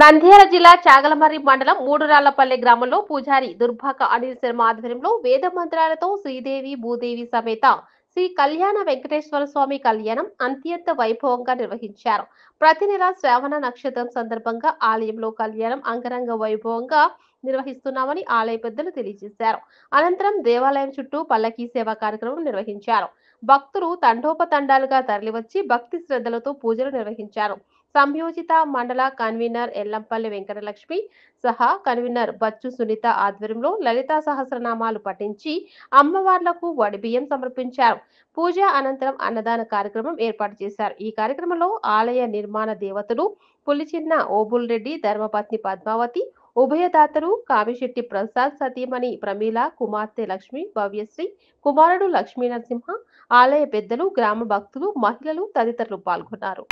నంద్యాల జిల్లా చాగలమర్రి మండలం మూడురాళ్లపల్లె గ్రామంలో పూజారి దుర్భాక అనిల్ శర్మ ఆధ్వర్యంలో వేద మంత్రాలతో శ్రీదేవి భూదేవి సమేత శ్రీ కళ్యాణ వెంకటేశ్వర స్వామి కళ్యాణం అత్యంత వైభవంగా నిర్వహించారు. ప్రతి నెల శ్రావణ నక్షత్రం సందర్భంగా ఆలయంలో కళ్యాణం అంగరంగ వైభవంగా నిర్వహిస్తున్నామని ఆలయ పెద్దలు తెలియజేశారు. అనంతరం దేవాలయం చుట్టూ పల్లకీ సేవా కార్యక్రమం నిర్వహించారు. భక్తులు తండోపతండాలుగా తరలివచ్చి భక్తి శ్రద్ధలతో పూజలు నిర్వహించారు. సంయోజిత మండల కన్వీనర్ ఎల్లంపల్లి వెంకటలక్ష్మి సహా కన్వీనర్ బచ్చు సునీత ఆధ్వర్యంలో లలితా సహస్రనామాలు పఠించి అమ్మవార్లకు వడిబియ్యం సమర్పించారు. పూజ అనంతరం అన్నదాన కార్యక్రమం ఏర్పాటు చేశారు. ఈ కార్యక్రమంలో ఆలయ నిర్మాణ దేవతలు పులిచిన్న ఓబుల్రెడ్డి, ధర్మపత్ని పద్మావతి, ఉభయదాతలు కామిశెట్టి ప్రసాద్, సతీమణి ప్రమీల, కుమార్తె లక్ష్మి, భవ్యశ్రీ, కుమారుడు లక్ష్మీ నరసింహ, ఆలయ పెద్దలు, గ్రామ భక్తులు, మహిళలు తదితరులు పాల్గొన్నారు.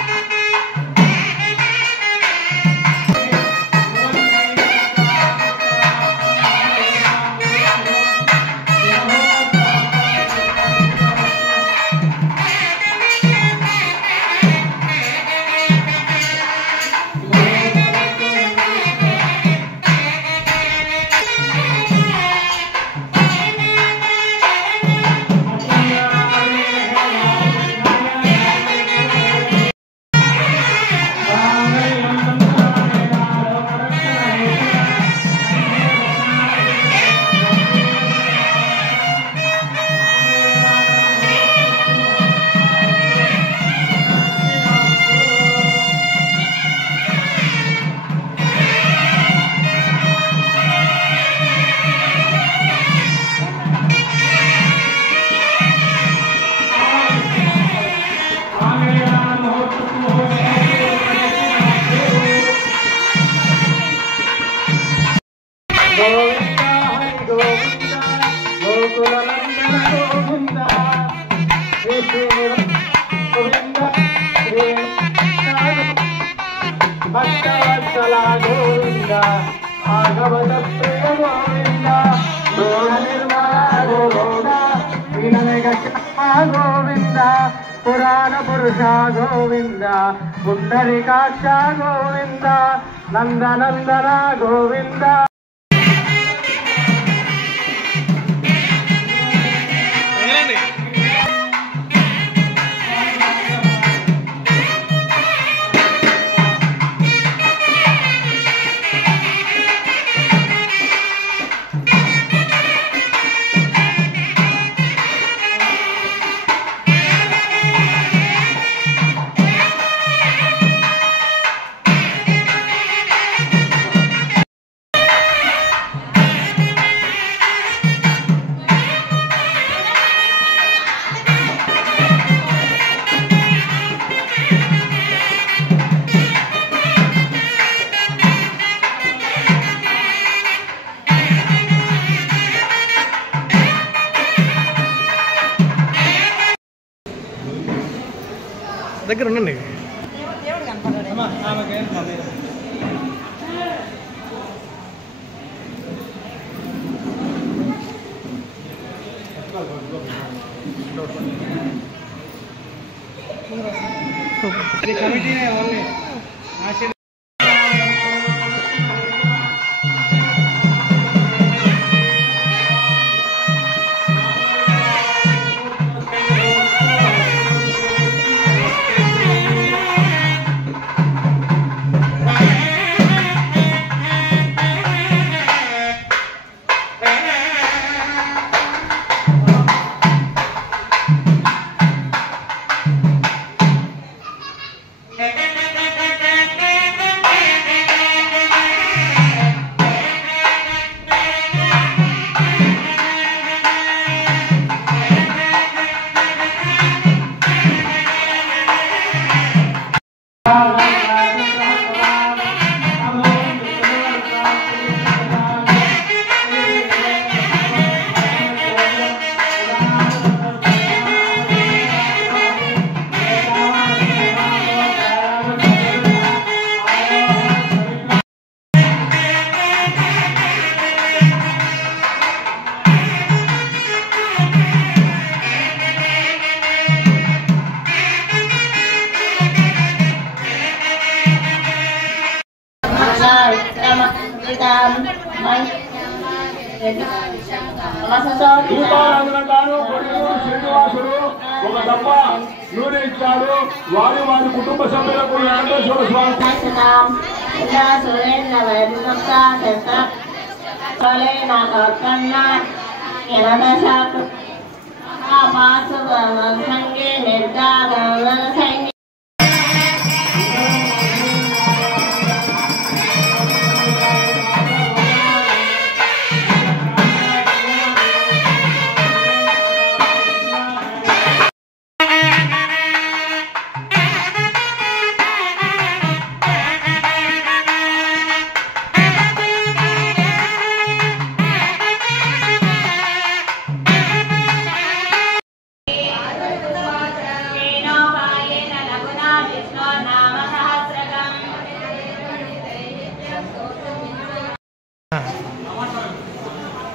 గోవింద పురాణ పురుష గోవింద పుండరీకాక్ష గోవింద నందనందన గోవింద. దగ్గర ఉండండి. శ్రీనివాసుడు ఒక డబ్బ నూనె ఇచ్చాడు. వారి వారి కుటుంబ సభ్యులకు వెంకటేశ్వర స్వామి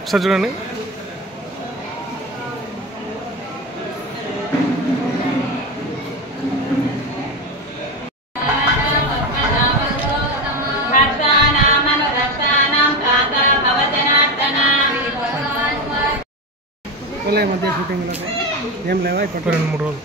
ఒకసారి చూడండి. మధ్య షూటింగ్ ఏం లేవా ఇప్పుడు 2-3 రోజులు.